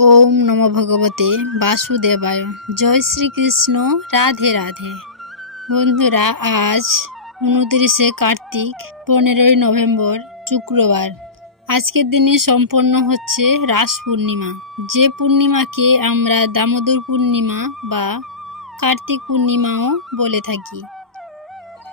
ওম নম ভগবতে বাসুদেবায়। জয় শ্রীকৃষ্ণ। রাধে রাধে। বন্ধুরা, আজ উনত্রিশে কার্তিক, পনেরোই নভেম্বর, শুক্রবার। আজকের দিনে সম্পন্ন হচ্ছে রাস পূর্ণিমা। যে পূর্ণিমাকে আমরা দামোদর পূর্ণিমা বা কার্তিক পূর্ণিমাও বলে থাকি।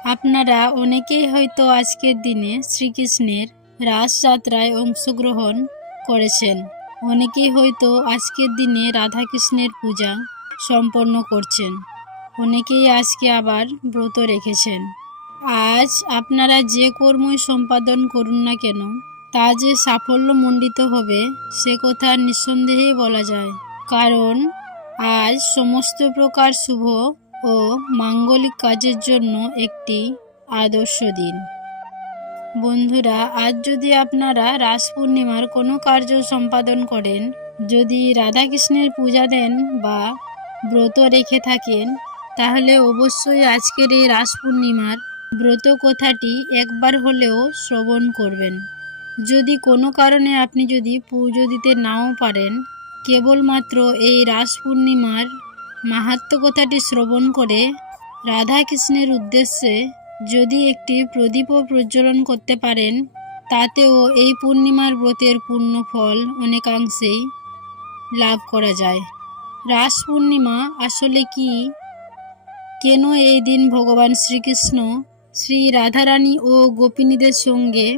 আপনারা অনেকেই হয়তো আজকের দিনে শ্রীকৃষ্ণের রাসযাত্রায় অংশগ্রহণ করেছেন। অনেকেই হয়তো আজকের দিনে রাধাকৃষ্ণের পূজা সম্পন্ন করছেন। অনেকেই আজকে আবার ব্রত রেখেছেন। আজ আপনারা যে কর্মই সম্পাদন করুন না কেন, তা যে সাফল্যমণ্ডিত হবে, সে কথা নিঃসন্দেহেই বলা যায়। কারণ আজ সমস্ত প্রকার শুভ ও মাঙ্গলিক কাজের জন্য একটি আদর্শ দিন। বন্ধুরা, আজ যদি আপনারা রাস পূর্ণিমার কোনো কার্য সম্পাদন করেন, যদি রাধাকৃষ্ণের পূজা দেন বা ব্রত রেখে থাকেন, তাহলে অবশ্যই আজকের এই রাস পূর্ণিমার ব্রত কথাটি একবার হলেও শ্রবণ করবেন। যদি কোনো কারণে আপনি যদি পুজো দিতে নাও পারেন, কেবলমাত্র এই রাস পূর্ণিমার মাহাত্ম কথাটি শ্রবণ করে রাধাকৃষ্ণের উদ্দেশ্যে যদি একটি প্রদীপও প্রজ্বলন করতে পারেন, তাতেও এই পূর্ণিমার ব্রতের পূর্ণ ফল অনেকাংশেই লাভ করা যায়। রাস পূর্ণিমা আসলে কি? কেন এই দিন ভগবান শ্রীকৃষ্ণ শ্রী রাধারানী ও গোপিনীদের সঙ্গে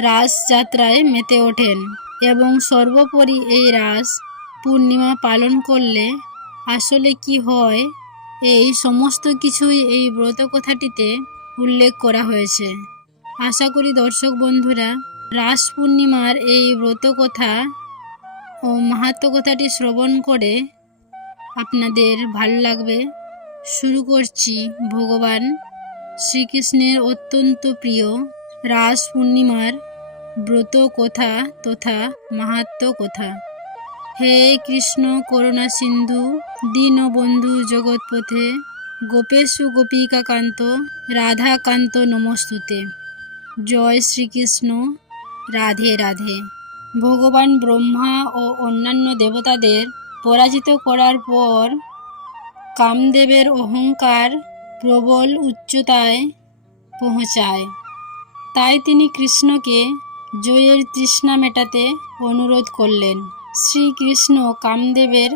রাস যাত্রায় মেতে ওঠেন এবং সর্বোপরি এই রাস পূর্ণিমা পালন করলে আসলে কি হয়? এই সমস্ত কিছুই এই ব্রত কথাটিতে উল্লেখ করা হয়েছে। আশা করি দর্শক বন্ধুরা, রাস পূর্ণিমার এই ব্রত কথা ও মাহাত্ম কথাটি শ্রবণ করে আপনাদের ভালো লাগবে। শুরু করছি ভগবান শ্রীকৃষ্ণের অত্যন্ত প্রিয় রাস পূর্ণিমার ব্রত কথা তথা মাহাত্ম কথা হে কৃষ্ণ করুণা সিন্ধু, দীনবন্ধু জগৎপথে গোপেশু গোপিকাকান্ত রাধাকান্ত নমস্তুতে। জয় শ্রীকৃষ্ণ। রাধে রাধে। ভগবান ব্রহ্মা ও অন্যান্য দেবতাদের পরাজিত করার পর কামদেবের অহংকার প্রবল উচ্চতায় পৌঁছায়। তাই তিনি কৃষ্ণকে জয়ের তৃষ্ণা মেটাতে অনুরোধ করলেন। শ্রীকৃষ্ণ কামদেবের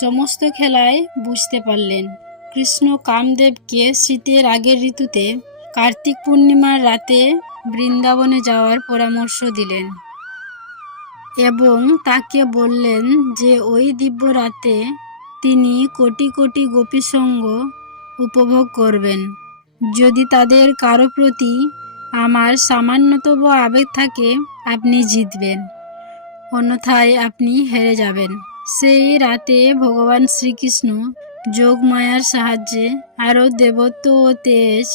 সমস্ত খেলায় বুঝতে পারলেন। কৃষ্ণ কামদেবকে শীতের আগের ঋতুতে কার্তিক পূর্ণিমার রাতে বৃন্দাবনে যাওয়ার পরামর্শ দিলেন এবং তাকে বললেন যে ওই দিব্য রাতে তিনি কোটি কোটি গোপীসঙ্গ উপভোগ করবেন। যদি তাদের কারও প্রতি আমার সামান্যতম আবেগ থাকে, আপনি জিতবেন। অন্যথায় আপনি হেরে যাবেন। সেই রাতে ভগবান শ্রীকৃষ্ণ যোগমায়ার সাহায্যে আরও দেবত্ব ও তেজ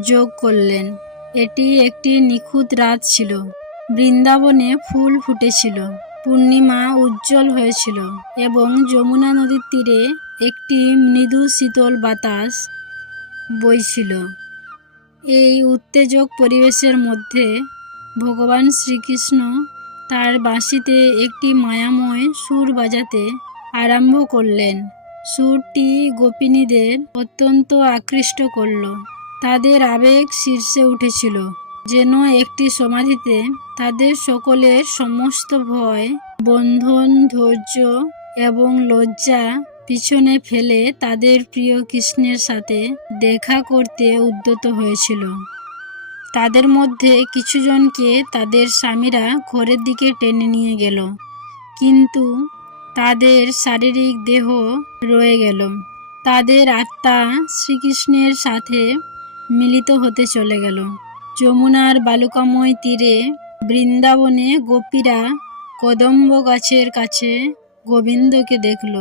যোগ করলেন। এটি একটি নিখুঁত রাত ছিল। বৃন্দাবনে ফুল ফুটেছিল, পূর্ণিমা উজ্জ্বল হয়েছিল এবং যমুনা নদীর তীরে একটি মৃদু শীতল বাতাস বইছিল। এই উত্তেজক পরিবেশের মধ্যে ভগবান শ্রীকৃষ্ণ তার বাঁশিতে একটি মায়াময় সুর বাজাতে আরম্ভ করলেন। সুরটি গোপিনীদের অত্যন্ত আকৃষ্ট করল। তাদের আবেগ শীর্ষে উঠেছিল। যেন একটি সমাধিতে তাদের সকলের সমস্ত ভয়, বন্ধন, ধৈর্য এবং লজ্জা পিছনে ফেলে তাদের প্রিয় কৃষ্ণের সাথে দেখা করতে উদ্যত হয়েছিল। তাদের মধ্যে কিছুজনকে তাদের স্বামীরা ঘরের দিকে টেনে নিয়ে গেল। কিন্তু তাদের শারীরিক দেহ রয়ে গেল। তাদের আত্মা শ্রীকৃষ্ণের সাথে মিলিত হতে চলে গেল। যমুনার বালুকাময় তীরে বৃন্দাবনে গোপীরা কদম্ব গাছের কাছে গোবিন্দকে দেখল।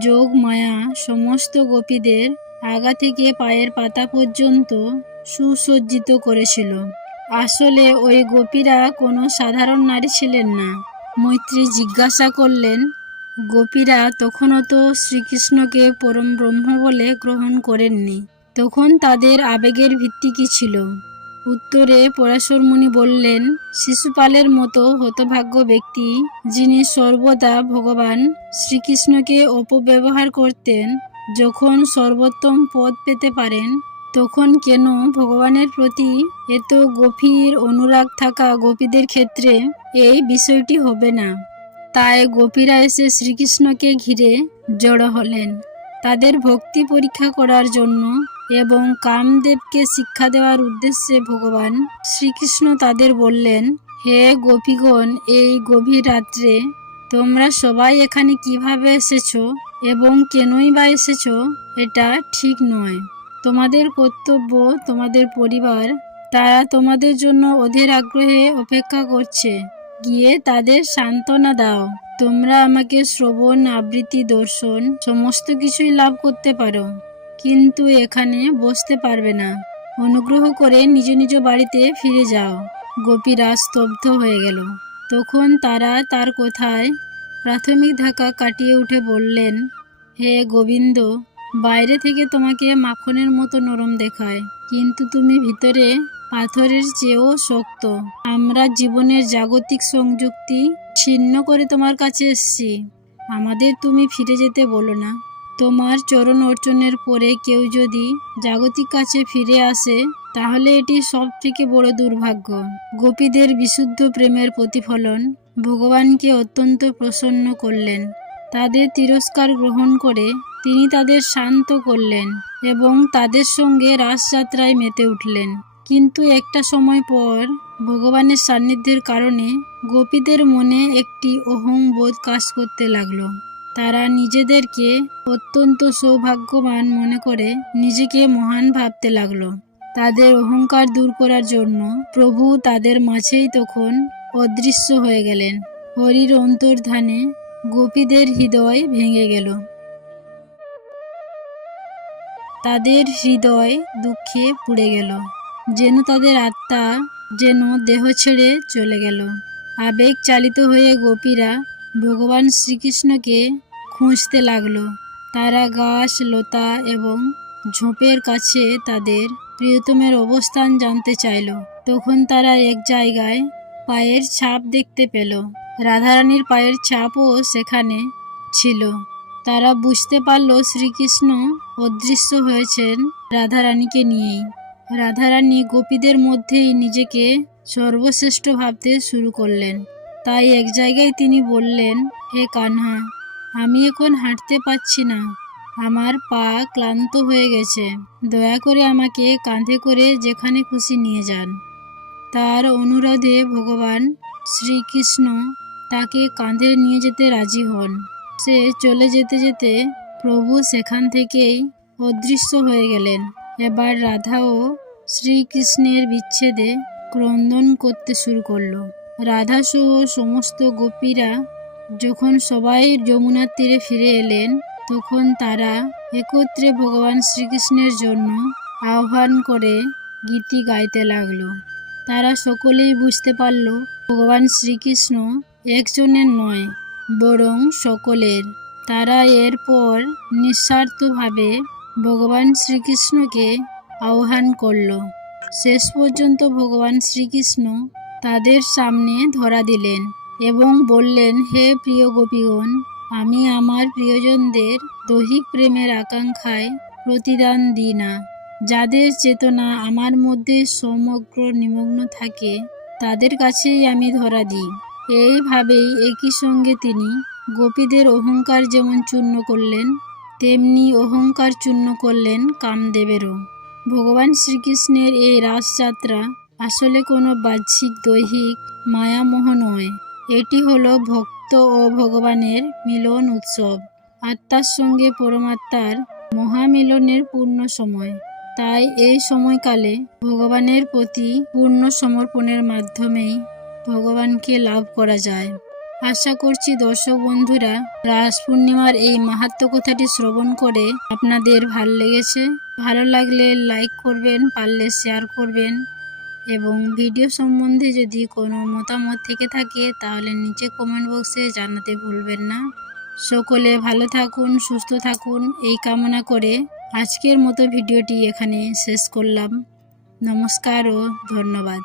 যোগ মায়া সমস্ত গোপীদের আগা থেকে পায়ের পাতা পর্যন্ত সুসজ্জিত করেছিল। আসলে ওই গোপীরা কোনো সাধারণ নারী ছিলেন না। মৈত্রী জিজ্ঞাসা করলেন গোপীরা তখনও তো শ্রীকৃষ্ণকে পরম ব্রহ্ম বলে গ্রহণ করেননি। তখন তাদের আবেগের ভিত্তি কী ছিল? উত্তরে পরাশরমণি বললেন, শিশুপালের মতো হতভাগ্য ব্যক্তি যিনি সর্বদা ভগবান শ্রীকৃষ্ণকে অপব্যবহার করতেন, যখন সর্বোত্তম পদ পেতে পারেন, তখন কেন ভগবানের প্রতি এত গভীর অনুরাগ থাকা গোপীদের ক্ষেত্রে এই বিষয়টি হবে না? তাই গোপীরা এসে শ্রীকৃষ্ণকে ঘিরে জড়ো হলেন। তাদের ভক্তি পরীক্ষা করার জন্য এবং কামদেবকে শিক্ষা দেওয়ার উদ্দেশ্যে ভগবান শ্রীকৃষ্ণ তাদের বললেন, হে গোপীগণ, এই গভীর রাত্রে তোমরা সবাই এখানে কীভাবে এসেছ এবং কেনই বা এসেছ এটা ঠিক নয়। তোমাদের কর্তব্য, তোমাদের পরিবার, তারা তোমাদের জন্য অধীর আগ্রহে অপেক্ষা করছে। গিয়ে তাদের সান্ত্বনা দাও। তোমরা আমাকে শ্রবণ, আবৃত্তি, দর্শন সমস্ত কিছুই লাভ করতে পারো। কিন্তু এখানে বসতে পারবে না। অনুগ্রহ করে নিজ নিজ বাড়িতে ফিরে যাও। গোপীরা স্তব্ধ হয়ে গেল। তখন তারা তার কথায় প্রাথমিক ধাক্কা কাটিয়ে উঠে বললেন, হে গোবিন্দ, বাইরে থেকে তোমাকে মাখনের মতো নরম দেখায়। কিন্তু তুমি ভিতরে পাথরের চেয়েও শক্ত। আমরা জীবনের জাগতিক সংযুক্তি ছিন্ন করে তোমার কাছে এসেছি। আমাদের তুমি ফিরে যেতে বলো না। তোমার চরণ অর্চনের পরে কেউ যদি জাগতিক কাছে ফিরে আসে, তাহলে এটি সব থেকে বড় দুর্ভাগ্য। গোপীদের বিশুদ্ধ প্রেমের প্রতিফলন ভগবানকে অত্যন্ত প্রসন্ন করলেন। তাদের তিরস্কার গ্রহণ করে তিনি তাদের শান্ত করলেন এবং তাদের সঙ্গে রাসযাত্রায় মেতে উঠলেন। কিন্তু একটা সময় পর ভগবানের সান্নিধ্যের কারণে গোপীদের মনে একটি অহং বোধ কাজ করতে লাগল। তারা নিজেদেরকে অত্যন্ত সৌভাগ্যবান মনে করে নিজেকে মহান ভাবতে লাগল। তাদের অহংকার দূর করার জন্য প্রভু তাদের মাঝেই তখন অদৃশ্য হয়ে গেলেন। হরির অন্তর্ধানে গোপীদের হৃদয় ভেঙে গেল। তাদের হৃদয় দুঃখে পুড়ে গেল। যেন তাদের আত্মা যেন দেহ ছেড়ে চলে গেল। আবেগ চালিত হয়ে গোপীরা ভগবান শ্রীকৃষ্ণকে খুঁজতে লাগল। তারা গাছ, লতা এবং ঝোপের কাছে তাদের প্রিয়তমের অবস্থান জানতে চাইল। তখন তারা এক জায়গায় পায়ের ছাপ দেখতে পেল। রাধারানীর পায়ের ছাপও সেখানে ছিল। তারা বুঝতে পারল শ্রীকৃষ্ণ অদৃশ্য হয়েছেন রাধারানীকে নিয়েই। রাধারানী গোপীদের মধ্যেই নিজেকে সর্বশ্রেষ্ঠ ভাবতে শুরু করলেন। তাই এক জায়গায় তিনি বললেন, হে কানহা, আমি এখন হাঁটতে পারছি না। আমার পা ক্লান্ত হয়ে গেছে। দয়া করে আমাকে কাঁধে করে যেখানে খুশি নিয়ে যান। তার অনুরোধে ভগবান শ্রীকৃষ্ণ তাকে কাঁধে নিয়ে যেতে রাজি হন। সে চলে যেতে যেতে প্রভু সেখান থেকেই অদৃশ্য হয়ে গেলেন। এবার রাধাও শ্রীকৃষ্ণের বিচ্ছেদে ক্রন্দন করতে শুরু করল। রাধাসহ সমস্ত গোপীরা যখন সবাই যমুনার তীরে ফিরে এলেন, তখন তারা একত্রে ভগবান শ্রীকৃষ্ণের জন্য আহ্বান করে গীতি গাইতে লাগল। তারা সকলেই বুঝতে পারল, ভগবান শ্রীকৃষ্ণ একজনের নয়, বরং সকলের। তারা এরপর নিঃস্বার্থভাবে ভগবান শ্রীকৃষ্ণকে আহ্বান করল। শেষ পর্যন্ত ভগবান শ্রীকৃষ্ণ তাদের সামনে ধরা দিলেন এবং বললেন, হে প্রিয় গোপীগণ, আমি আমার প্রিয়জনদের দৈহিক প্রেমের আকাঙ্ক্ষায় প্রতিদান দিই না। যাদের চেতনা আমার মধ্যে সমগ্র নিমগ্ন থাকে, তাদের কাছেই আমি ধরা দিই। এইভাবেই একই সঙ্গে তিনি গোপীদের অহংকার যেমন চূর্ণ করলেন তেমনি অহংকার চূর্ণ করলেন কামদেবেরও। ভগবান শ্রীকৃষ্ণের এই রাসযাত্রা আসলে কোনো বাহ্যিক, দৈহিক মায়ামোহ নয়। এটি হলো ভক্ত ও ভগবানের মিলন উৎসব আত্মার সঙ্গে পরমাত্মার মহামিলনের পূর্ণ সময়। তাই এই সময়কালে ভগবানের প্রতি পূর্ণ সমর্পণের মাধ্যমেই ভগবানকে লাভ করা যায়। আশা করছি দর্শক বন্ধুরা, রাস পূর্ণিমার এই মাহাত্ম কথাটি শ্রবণ করে আপনাদের ভালো লেগেছে। ভালো লাগলে লাইক করবেন, পারলে শেয়ার করবেন এবং ভিডিও সম্বন্ধে যদি কোনো মতামত থেকে থাকে, তাহলে নিচে কমেন্ট বক্সে জানাতে ভুলবেন না। সকলে ভালো থাকুন, সুস্থ থাকুন, এই কামনা করে আজকের মতো ভিডিওটি এখানে শেষ করলাম। নমস্কার ও ধন্যবাদ।